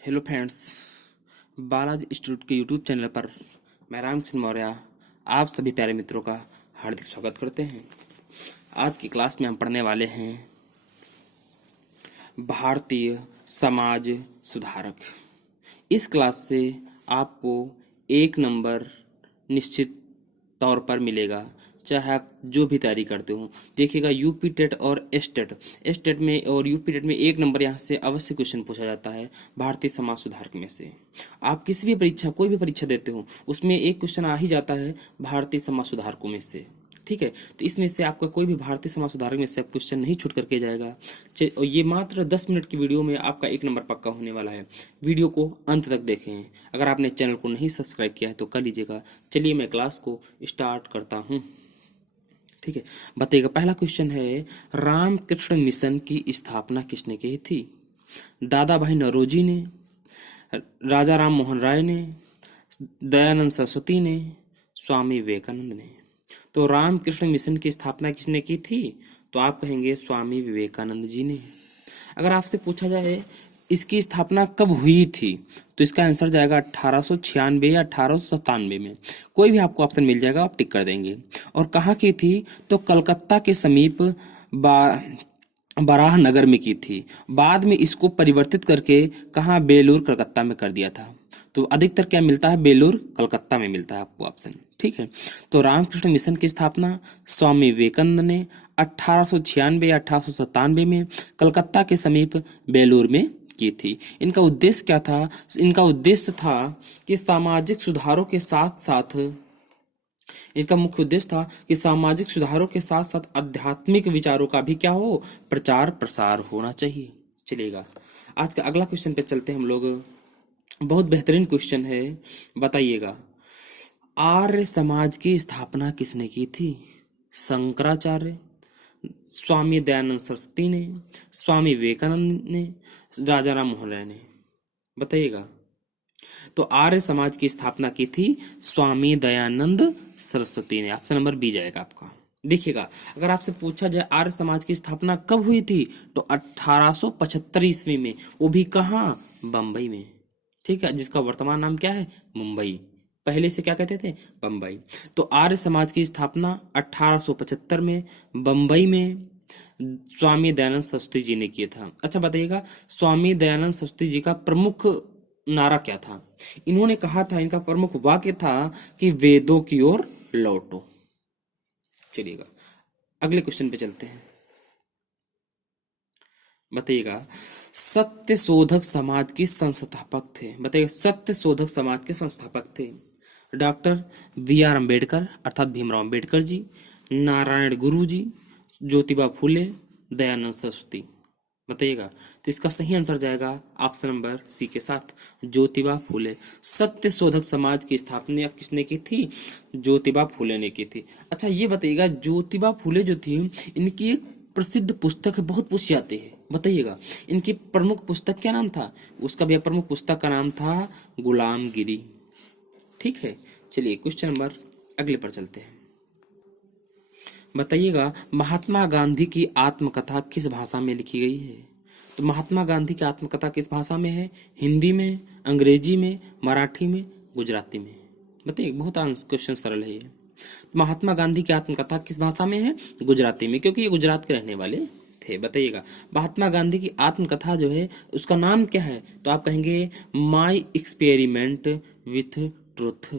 Hello friends, Balaji institute के YouTube channel पर मैं राम सिंह मौर्य आप सभी प्यारे मित्रों का हार्दिक स्वागत करते हैं। आज की क्लास में हम पढ़ने वाले हैं भारतीय समाज सुधारक। इस क्लास से आपको 1 नंबर निश्चित तौर पर मिलेगा, चाहे आप जो भी तैयारी करते हो। देखिएगा, यूपी टेट और एस टेट में और यूपी टेट में 1 नंबर यहाँ से अवश्य क्वेश्चन पूछा जाता है भारतीय समाज सुधारक में से। आप किसी भी परीक्षा, कोई भी परीक्षा देते हो, उसमें एक क्वेश्चन आ ही जाता है भारतीय समाज सुधारकों में से। ठीक है, तो इसमें से आपका कोई भी भारतीय समाज सुधारक में से क्वेश्चन नहीं छूट करके जाएगा। और ये मात्र 10 मिनट की वीडियो में आपका 1 नंबर पक्का होने वाला है। वीडियो को अंत तक देखें। अगर आपने चैनल को नहीं सब्सक्राइब किया है तो कर लीजिएगा। चलिए मैं क्लास को स्टार्ट करता हूँ। ठीक है, बताइएगा, पहला क्वेश्चन है, रामकृष्ण मिशन की स्थापना किसने की थी? दादा भाई नौरोजी ने, राजा राम मोहन राय ने, दयानंद सरस्वती ने, स्वामी विवेकानंद ने। तो रामकृष्ण मिशन की स्थापना किसने की थी? तो आप कहेंगे स्वामी विवेकानंद जी ने। अगर आपसे पूछा जाए इसकी स्थापना कब हुई थी, तो इसका आंसर जाएगा 1896 या 1897 में। कोई भी आपको ऑप्शन मिल जाएगा, आप टिक कर देंगे। और कहाँ की थी? तो कलकत्ता के समीप बराह नगर में की थी। बाद में इसको परिवर्तित करके कहाँ, बेलूर कलकत्ता में कर दिया था। तो अधिकतर क्या मिलता है? बेलूर कलकत्ता में मिलता है आपको ऑप्शन। ठीक है, तो रामकृष्ण मिशन की स्थापना स्वामी विवेकानंद ने 1896 या 1897 में कलकत्ता के समीप बेलूर में की थी। इनका उद्देश्य क्या था? इनका उद्देश्य था कि सामाजिक सुधारों के साथ साथ, इनका मुख्य उद्देश्य था कि सामाजिक सुधारों के साथ साथ आध्यात्मिक विचारों का भी क्या हो, प्रचार प्रसार होना चाहिए। चलिएगा, आज का अगला क्वेश्चन पे चलते हैं हम लोग। बहुत बेहतरीन क्वेश्चन है, बताइएगा, आर्य समाज की स्थापना किसने की थी? शंकराचार्य, स्वामी दयानंद सरस्वती ने, स्वामी विवेकानंद ने, राजा राम मोहन राय ने। बताइएगा, तो आर्य समाज की स्थापना की थी स्वामी दयानंद सरस्वती ने। ऑप्शन नंबर बी जाएगा आपका। देखिएगा, अगर आपसे पूछा जाए आर्य समाज की स्थापना कब हुई थी, तो 1875 ईस्वी में। वो भी कहाँ? बम्बई में। ठीक है, जिसका वर्तमान नाम क्या है? मुंबई। पहले से क्या कहते थे? बम्बई। तो आर्य समाज की स्थापना 1875 में बम्बई में स्वामी दयानंद सरस्वती जी ने किया था। अच्छा बताइएगा, स्वामी दयानंद सरस्वती जी का प्रमुख नारा क्या था? इन्होंने कहा था, इनका प्रमुख वाक्य था कि वेदों की ओर लौटो। चलिएगा, अगले क्वेश्चन पे चलते हैं। बताइएगा, सत्य शोधक समाज के संस्थापक थे। बताइएगा, सत्य शोधक समाज के संस्थापक थे डॉक्टर बी.आर. अम्बेडकर अर्थात भीमराव अम्बेडकर जी, नारायण गुरु जी, ज्योतिबा फूले, दयानंद सरस्वती। बताइएगा, तो इसका सही आंसर जाएगा ऑप्शन नंबर सी के साथ, ज्योतिबा फूले। सत्य शोधक समाज की स्थापना किसने की थी? ज्योतिबा फूले ने की थी। अच्छा ये बताइएगा, ज्योतिबा फूले जो थी, इनकी एक प्रसिद्ध पुस्तक है, बहुत पूछी जाती है। बताइएगा, इनकी प्रमुख पुस्तक क्या नाम था? उसका भी प्रमुख पुस्तक का नाम था गुलामगिरी। ठीक है, चलिए क्वेश्चन नंबर अगले पर चलते हैं। बताइएगा, महात्मा गांधी की आत्मकथा किस भाषा में लिखी गई है? तो महात्मा गांधी की आत्मकथा किस भाषा में है? हिंदी में, अंग्रेजी में, मराठी में, गुजराती में। बताइए, बहुत क्वेश्चन सरल है ये। महात्मा गांधी की आत्मकथा किस भाषा में है? गुजराती में, क्योंकि ये गुजरात के रहने वाले थे। बताइएगा, महात्मा गांधी की आत्मकथा जो है उसका नाम क्या है? तो आप कहेंगे my experiment with truth.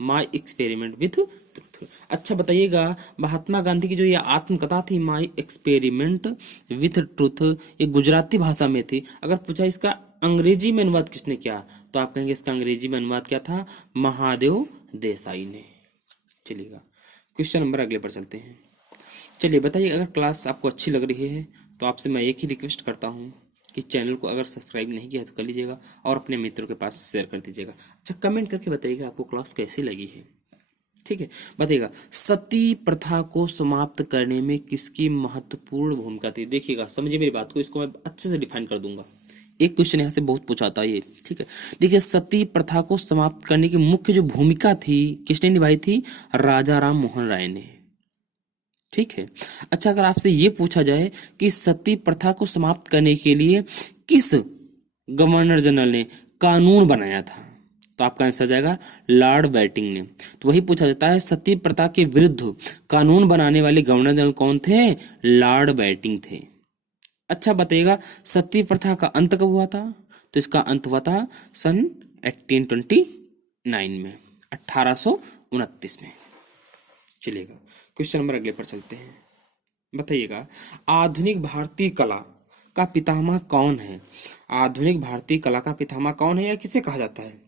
My experiment with truth. अच्छा बताइएगा, महात्मा गांधी की जो ये आत्मकथा थी माई एक्सपेरिमेंट विथ ट्रुथ, ये गुजराती भाषा में थी। अगर पूछा इसका अंग्रेजी में अनुवाद किसने किया, तो आप कहेंगे इसका अंग्रेजी में अनुवाद क्या था? महादेव देसाई ने। चलिएगा, क्वेश्चन नंबर अगले पर चलते हैं। चलिए बताइए, अगर क्लास आपको अच्छी लग रही है तो आपसे मैं एक ही रिक्वेस्ट करता हूँ कि चैनल को अगर सब्सक्राइब नहीं किया तो कर लीजिएगा और अपने मित्रों के पास शेयर कर दीजिएगा। अच्छा, कमेंट करके बताइएगा आपको क्लास कैसी लगी है। ठीक है, बताइएगा, सती प्रथा को समाप्त करने में किसकी महत्वपूर्ण भूमिका थी? देखिएगा, समझिए मेरी बात को, इसको मैं अच्छे से डिफाइन कर दूंगा। एक क्वेश्चन यहाँ से बहुत पूछा था ये। ठीक है, देखिए, सती प्रथा को समाप्त करने की मुख्य जो भूमिका थी किसने निभाई थी? राजा राम मोहन राय ने। ठीक है, अच्छा अगर आपसे ये पूछा जाए कि सती प्रथा को समाप्त करने के लिए किस गवर्नर जनरल ने, कानून बनाया था? तो आपका आंसर जाएगा लॉर्ड बैटिंग ने। तो वही पूछा जाता है, सती प्रथा के विरुद्ध कानून बनाने वाले गवर्नर जनरल कौन थे? लॉर्ड बैटिंग थे। अच्छा बताइएगा, सती प्रथा का अंत कब हुआ था? तो इसका अंत हुआ था सन 1829 में, 1829 में। चलिएगा क्वेश्चन नंबर अगले पर चलते हैं। बताइएगा, आधुनिक भारतीय कला का पितामह कौन है? आधुनिक भारतीय कला का पितामह कौन है या किसे कहा जाता है?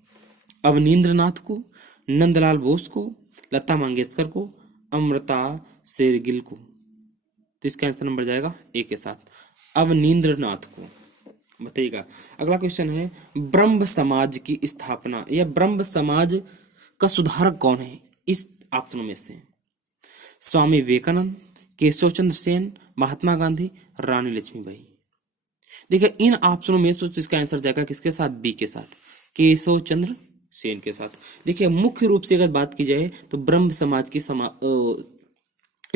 अवनींद्रनाथ को, नंदलाल बोस को, लता मंगेशकर को, अमृता शेरगिल को? तो इसका आंसर नंबर जाएगा ए के साथ, अवनींद्रनाथ को। बताइएगा अगला क्वेश्चन है, ब्रह्म समाज की स्थापना या ब्रह्म समाज का सुधारक कौन है? इस ऑप्शनों में से स्वामी विवेकानंद, केशव चंद्र सेन, महात्मा गांधी, रानी लक्ष्मीबाई। देखिए इन ऑप्शनों में तो इसका आंसर जाएगा किसके साथ? बी के साथ, केशव चंद्र सेन के साथ। देखिए मुख्य रूप से अगर बात की जाए तो ब्रह्म समाज की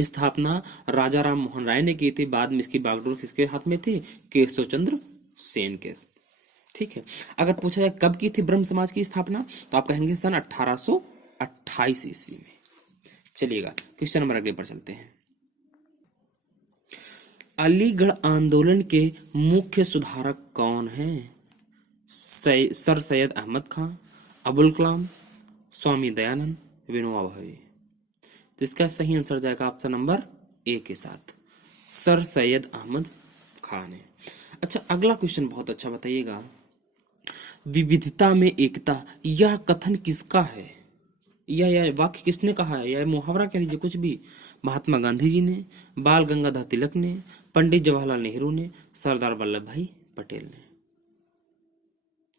स्थापना राजा राम मोहन राय ने की थी। बाद में इसकी बागडोर किसके हाथ में थी? केशव चंद्र सेन के। ठीक है, अगर पूछा जाए कब की थी ब्रह्म समाज की स्थापना, तो आप कहेंगे सन 1828 ईस्वी में। चलिएगा क्वेश्चन नंबर अगले पर चलते हैं। अलीगढ़ आंदोलन के मुख्य सुधारक कौन हैं? सर सैयद अहमद खां, अबुल कलाम, स्वामी दयानंद, विनोबा भावे। तो इसका सही आंसर जाएगा ऑप्शन नंबर ए के साथ, सर सैयद अहमद खान है। अच्छा अगला क्वेश्चन बहुत अच्छा बताइएगा, विविधता में एकता यह कथन किसका है? यह वाक्य किसने कहा है? यह मुहावरा कह लीजिए कुछ भी। महात्मा गांधी जी ने, बाल गंगाधर तिलक ने, पंडित जवाहरलाल नेहरू ने, सरदार वल्लभ भाई पटेल ने।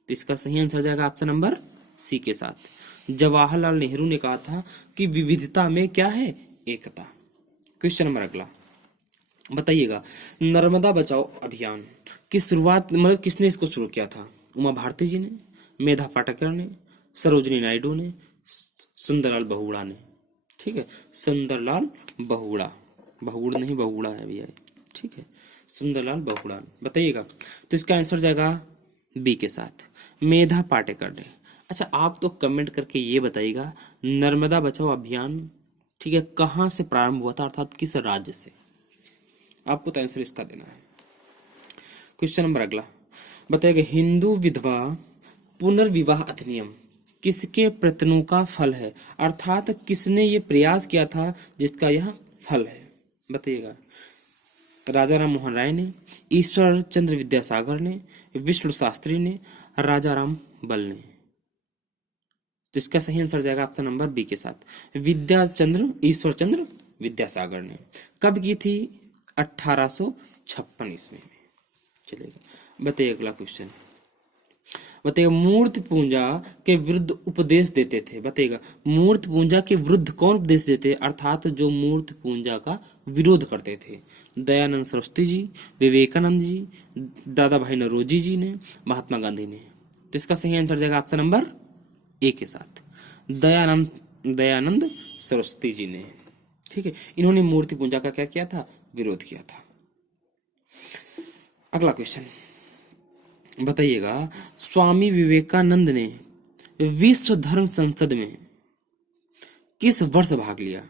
तो इसका सही आंसर जाएगा ऑप्शन नंबर सी के साथ, जवाहरलाल नेहरू ने कहा था कि विविधता में क्या है? एकता। क्वेश्चन नंबर अगला बताइएगा, नर्मदा बचाओ अभियान की शुरुआत मतलब किसने इसको शुरू किया था? उमा भारती जी ने, मेधा पाटकर ने, सरोजनी नायडू ने, सुंदरलाल बहुगुणा ने। ठीक है, सुंदरलाल बहुगुणा, बहुगुण नहीं बहुगुणा है भैया। ठीक है, सुंदरलाल बहुगुणा। बताइएगा तो इसका आंसर जाएगा बी के साथ, मेधा पाटेकर ने। अच्छा आप तो कमेंट करके ये बताइएगा, नर्मदा बचाओ अभियान ठीक है कहाँ से प्रारंभ हुआ था, अर्थात किस राज्य से? आपको तो आंसर इसका देना है। क्वेश्चन नंबर अगला बताइएगा, हिंदू विधवा पुनर्विवाह अधिनियम किसके प्रयत्नों का फल है? अर्थात किसने ये प्रयास किया था जिसका यह फल है? बताइएगा, राजा राम मोहन राय ने, ईश्वर चंद्र विद्यासागर ने, विष्णु शास्त्री ने, राजा राम बल ने। तो इसका सही आंसर जाएगा ऑप्शन नंबर बी के साथ, ईश्वर चंद्र विद्यासागर ने। कब की थी? 1856 ईस्वी में। चलिएगा बताइए अगला क्वेश्चन, बताइएगा मूर्ति पूजा के विरुद्ध उपदेश देते थे। बताइएगा मूर्ति पूजा के विरुद्ध कौन उपदेश देते? अर्थात जो मूर्ति पूजा का विरोध करते थे। दयानंद सरस्वती जी, विवेकानंद जी, दादा भाई नौरोजी जी ने, महात्मा गांधी ने। तो इसका सही आंसर जाएगा ऑप्शन नंबर ए के साथ, दयानंद सरस्वती जी ने। ठीक है, इन्होंने मूर्ति पूजा का क्या किया था? विरोध किया था। अगला क्वेश्चन बताइएगा, स्वामी विवेकानंद ने विश्व धर्म संसद में किस वर्ष भाग लिया?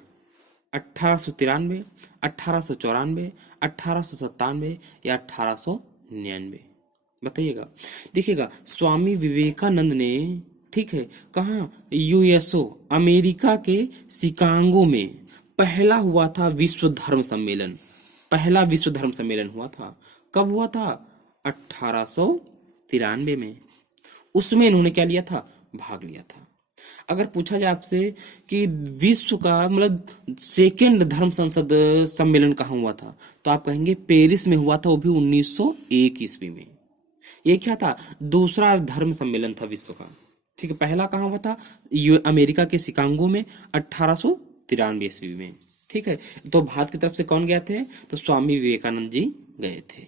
1893, 1894, 1897 या 1899? बताइएगा। देखिएगा स्वामी विवेकानंद ने ठीक है कहाँ? यूएसओ अमेरिका के शिकागो में पहला हुआ था विश्व धर्म सम्मेलन। पहला विश्व धर्म सम्मेलन हुआ था। कब हुआ था? 1893 में। उसमें इन्होंने क्या लिया था? भाग लिया था। अगर पूछा जाए आपसे कि विश्व का मतलब सेकेंड धर्म संसद सम्मेलन कहाँ हुआ था, तो आप कहेंगे पेरिस में हुआ था, वो भी 1901 ईस्वी में। ये क्या था? दूसरा धर्म सम्मेलन था विश्व का। ठीक है, पहला कहाँ हुआ था? अमेरिका के शिकागो में 1893 ईस्वी में। ठीक है, तो भारत की तरफ से कौन गए थे? तो स्वामी विवेकानंद जी गए थे।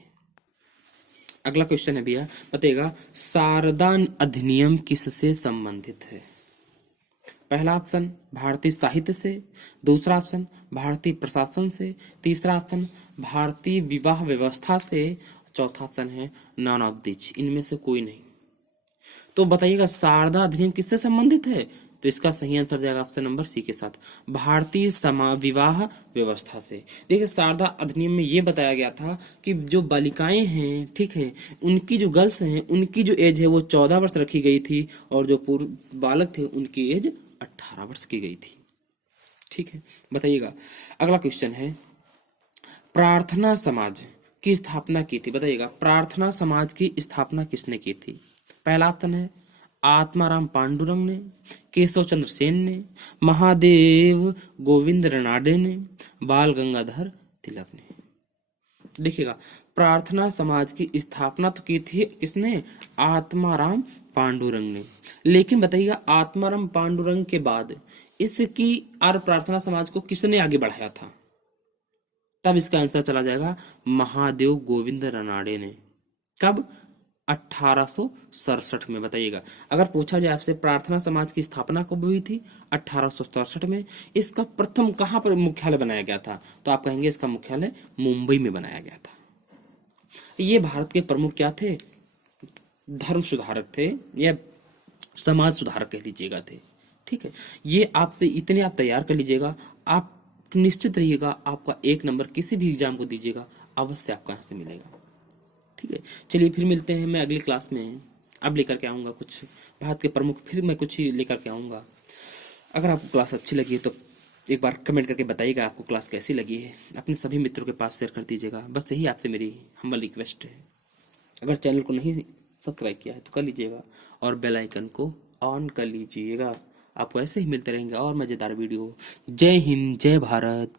अगला क्वेश्चन है भैया, बताइएगा शारदा अधिनियम किससे संबंधित है? पहला ऑप्शन भारतीय साहित्य से, दूसरा ऑप्शन भारतीय प्रशासन से, तीसरा ऑप्शन भारतीय विवाह व्यवस्था से, चौथा ऑप्शन है नॉन ऑफ दिच, इनमें से कोई नहीं। तो बताइएगा शारदा अधिनियम किससे संबंधित है? तो इसका सही आंसर जाएगा ऑप्शन नंबर सी के साथ, भारतीय समा विवाह व्यवस्था से। देखिए शारदा अधिनियम में ये बताया गया था कि जो बालिकाएं हैं, ठीक है, उनकी जो गर्ल्स हैं उनकी जो एज है वो 14 वर्ष रखी गई थी, और जो पूर्व बालक थे उनकी एज 18 वर्ष की गई थी। ठीक है, बताइएगा अगला क्वेश्चन है, प्रार्थना समाज की स्थापना की थी। बताइएगा प्रार्थना समाज की स्थापना किसने की थी? पहला ऑप्शन है आत्माराम पांडुरंग ने, केशव चंद्र सेन ने, महादेव गोविंद रनाडे ने, बाल गंगाधर तिलक ने। देखिएगा प्रार्थना समाज की स्थापना तो की थी किसने? आत्माराम पांडुरंग ने। लेकिन बताइएगा आत्माराम पांडुरंग के बाद इसकी और प्रार्थना समाज को किसने आगे बढ़ाया था? तब इसका आंसर चला जाएगा महादेव गोविंद रनाडे ने। कब? 1867 में। बताइएगा अगर पूछा जाए आपसे प्रार्थना समाज की स्थापना कब हुई थी? 1867 में। इसका प्रथम कहाँ पर मुख्यालय बनाया गया था? तो आप कहेंगे इसका मुख्यालय मुंबई में बनाया गया था। ये भारत के प्रमुख क्या थे? धर्म सुधारक थे या समाज सुधारक कह लीजिएगा थे। ठीक है, ये आपसे इतने आप तैयार कर लीजिएगा, आप निश्चित रहिएगा आपका 1 नंबर किसी भी एग्जाम को दीजिएगा अवश्य आपका यहाँ से मिलेगा। ठीक है, चलिए फिर मिलते हैं, मैं अगली क्लास में अब लेकर के आऊँगा कुछ भारत के प्रमुख, फिर मैं कुछ ही लेकर के आऊँगा। अगर आपको क्लास अच्छी लगी है तो एक बार कमेंट करके बताइएगा आपको क्लास कैसी लगी है, अपने सभी मित्रों के पास शेयर कर दीजिएगा। बस यही आपसे मेरी हम्बल रिक्वेस्ट है। अगर चैनल को नहीं सब्सक्राइब किया है तो कर लीजिएगा और बेल आइकन को ऑन कर लीजिएगा। आपको ऐसे ही मिलते रहेंगे और मज़ेदार वीडियो। जय हिंद, जय भारत।